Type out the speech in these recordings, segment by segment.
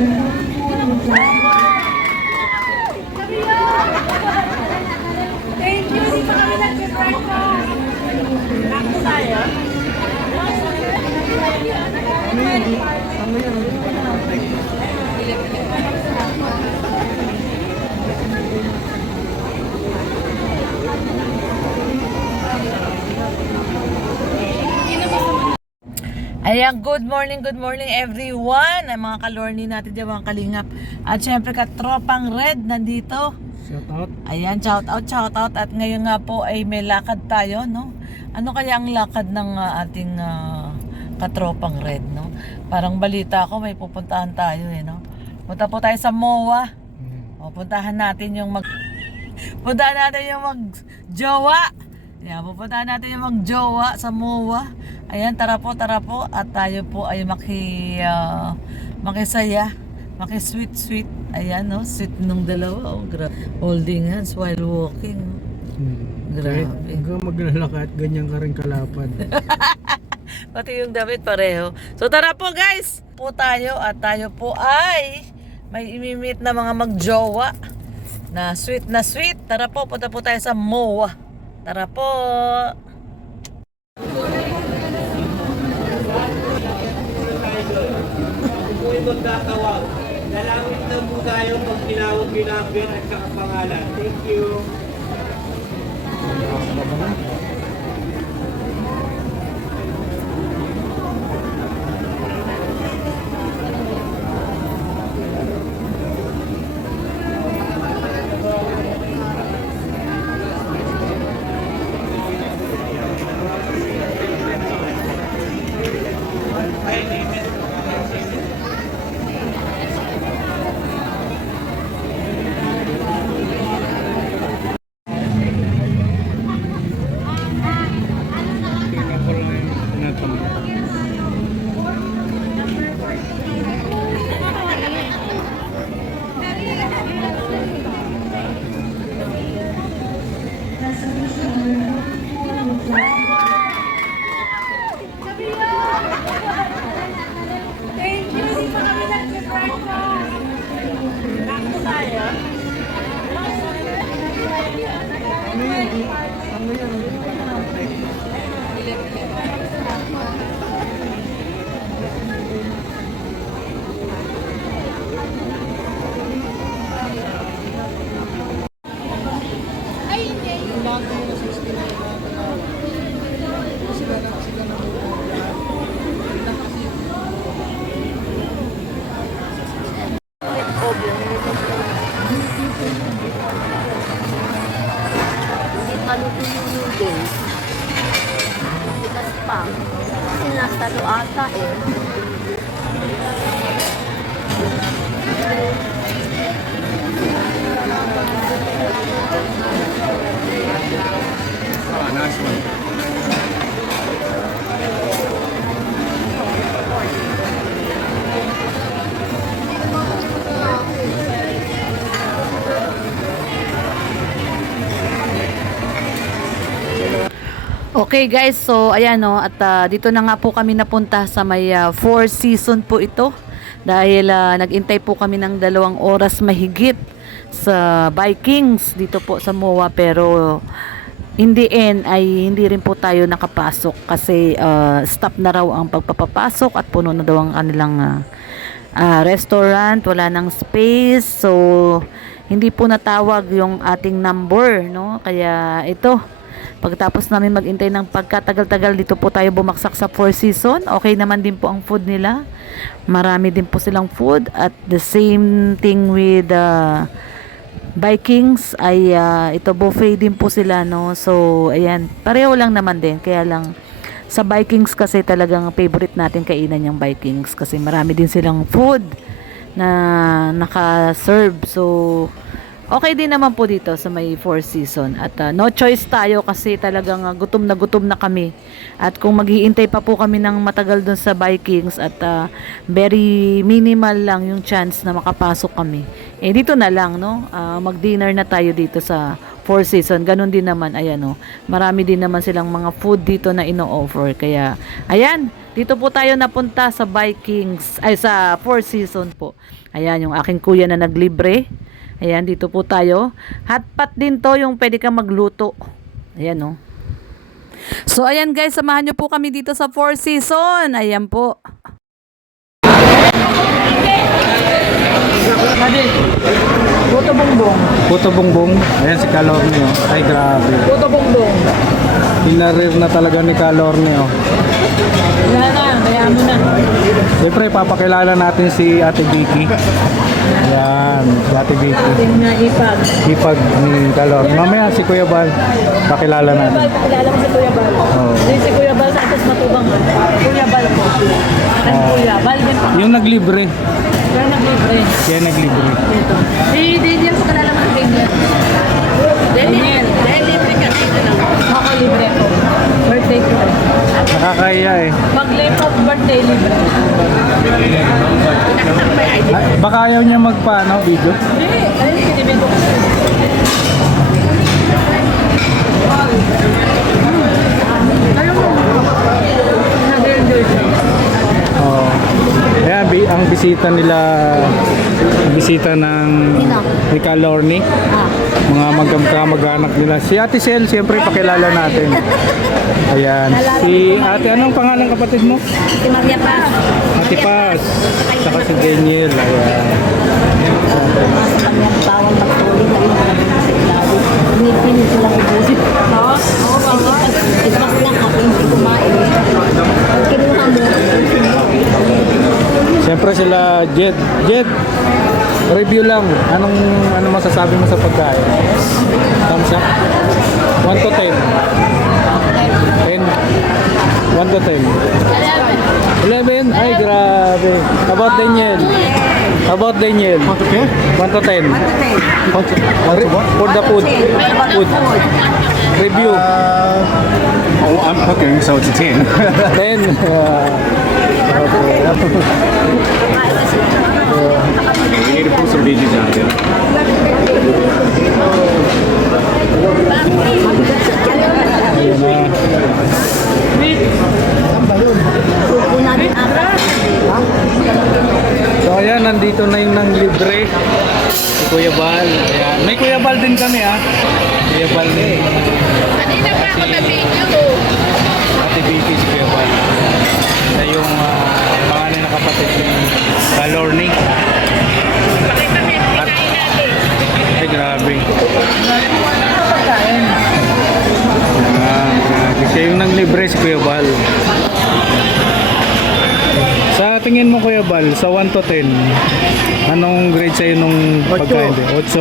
Thank you, di pa kami nag-breakfast. Ako tayo? Ayan, good morning everyone. Ay, mga kalorni natin dyan, mga kalingap. At syempre katropang red nandito. Shout out. Ayan, shout out. At ngayon nga po ay may lakad tayo, no? Ano kaya ang lakad ng ating katropang red, no? Parang balita ko may pupuntahan tayo, no? Punta po tayo sa MOA. O, puntahan natin yung mag-jowa. Ayan, pupuntahan natin yung mag-jowa sa MOA. Ayan, tara po. At tayo po ay makisaya. Maki-sweet. Ayan, no? Sweet nung dalawa. Oh, holding hands while walking. Grabe. Hanggang maglalakad, ganyan ka rin kalapad. Pati yung damit pareho. So tara po guys. Po tayo at tayo po ay may imimit na mga magjowa. Na sweet. Tara po, punta po tayo sa MOA. Tara po. Kung magtatawag, lalapit lang po tayo pag tinawag ginagin at saka pangalan. Thank you. Thank you, di pa kami nag-breakfast. Ako tayo? Maluto yung noodles. Tigas pa. Kasi nasa ata eh. Okay guys, so ayan no, at dito na nga po kami napunta sa may Four Seasons po ito. Dahil nag-intay po kami ng 2 oras mahigit sa Vikings dito po sa MOA, pero in the end ay hindi rin po tayo nakapasok kasi stop na raw ang pagpapapasok at puno na daw ang kanilang restaurant, wala nang space, so hindi po natawag yung ating number, no? Kaya ito, pagkatapos namin mag-intay ng pagkatagal-tagal, dito po tayo bumaksak sa Four Seasons. Okay naman din po ang food nila. Marami din po silang food. At the same thing with Vikings ay ito buffet din po sila, no? So ayan, pareho lang naman din. Kaya lang sa Vikings kasi talagang favorite natin kainan yung Vikings kasi marami din silang food na naka-serve. So okay din naman po dito sa may Four Seasons. At no choice tayo kasi talagang gutom na kami. At kung maghihintay pa po kami ng matagal dun sa Vikings at very minimal lang yung chance na makapasok kami. Eh dito na lang, no? Mag-dinner na tayo dito sa Four Seasons. Ganon din naman, ayan o. Marami din naman silang mga food dito na ino-offer. Kaya, ayan, dito po tayo napunta sa Vikings, ay sa Four Seasons po. Ayan, yung aking kuya na naglibre. Ayan, dito po tayo. Hotpot din to, yung pwede ka magluto. Ayan o. So, ayan guys, samahan nyo po kami dito sa Four Seasons. Ayan po. Puto bongbong. Puto bongbong. Ayan si Kalorne oh. Ay grabe. Puto bongbong. Pinarir na talaga ni Kalorne oh. Wala na, kaya mo na. Siyempre papakilala natin si Ate Vicky. Ayan, si Ate Vicky. Ating na ipag. Ipag ni Kalorne. Mamaya si Kuya Bal. Pakilala Kuya Bal, natin. pakilala mo si Kuya Bal. Oo. Si Kuya Bal sa atas matubang. Kuya Bal po. Aking Kuya Bal din po. Yung naglibre. Kaya naglibre. Kaya naglibre. Ito. Si Daniel, pakilala mo si Daniel. Daniel. Dahil libre ka. Ako libre po. Birthday ko. Nakakaya eh. Mag-live of birthday libre. Baka ayaw niya magpaano video. Hindi. Ayun, pinibig ko. Ayaw mo. Nag-enjoy siya. Oh. Ayan, ang bisita nila, bisita ng ni Kalorne. Mga mag-anak nila. Si Ate Sel, siyempre pakilala natin. Ayan. Si Ate, anong pangalan kapatid mo? Si Maria Paz. Ate Paz. Saka si Daniel. Ayan. Sa kanyang bawang magtuloy na yung mga sa ilaw. Pinipinit silang ubusin. Oo, bakit? Ibak lang ako, hindi kumain. Pag kinuha mo, ubusin mo. Siyempre sila Jet. Jet, review lang. Ano masasabi mo sa pagkain? Thumbs up? 1 to 10. 10. 1 to 10. 11? Ay, grabe. How about Daniel? How about Daniel? 1 to 10. 1 to 10. For the food. Food. Review. Oh, I'm cooking, so it's a 10. 10. Okay. We need to put some veggies on here. Ayun na. Pupunan din ata. So ayan, nandito na yung nang libre. Si Kuya Bal. Ayan. May Kuya Bal din kami ha. Kuya Bal din. Kanina pa ako na-video. Ate Vicky si Kuya Bal. Siya yung pangalan na kapatid ni Kalorne. Pakita mo yung kinain natin. Ay grabe. Grabe. Siya yung nang libre si Kuya Bal. Sa tingin mo Kuya Bal, sa 1 to 10, anong grade sa'yo nung pagkain? 8? 8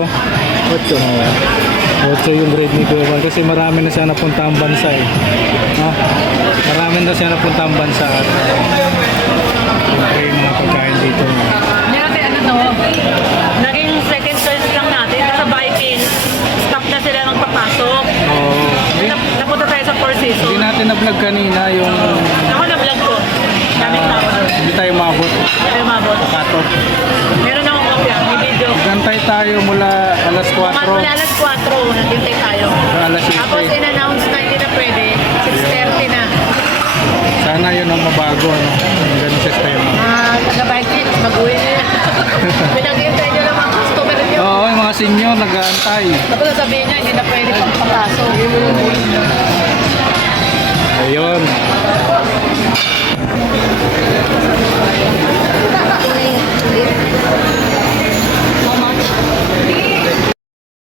yung grade ni Kuya Bal kasi marami na siya napuntang bansa eh. No? Marami na siya napuntang bansa at yung mga pagkain dito. Kasi ano to, naging second choice lang natin sa Vikings. Stop na sila ng papasok. Oh, Napunta tayo sa Four hindi Seasons. natin na-vlog kanina yung Ako na vlog ko. Gamit na ako doon. hindi tayo maabot. Ayaw mabot. Kato. Meron akong kopya, may video. Gantay tayo mula alas 4 Mula alas 4, naghintay tayo. alas Tapos 7. in-announce na hindi na pwede, 6:30 na. Sana yun ang mabago. Ano? Yung ganun sistema. Taga-Vikings, mag-uwi na yan. Pinaghintay nyo ng mga customer nyo. Oo, yung mga senior nag-aantay. Tapos sasabihin niya, hindi na pwede pang papasok. Ayun.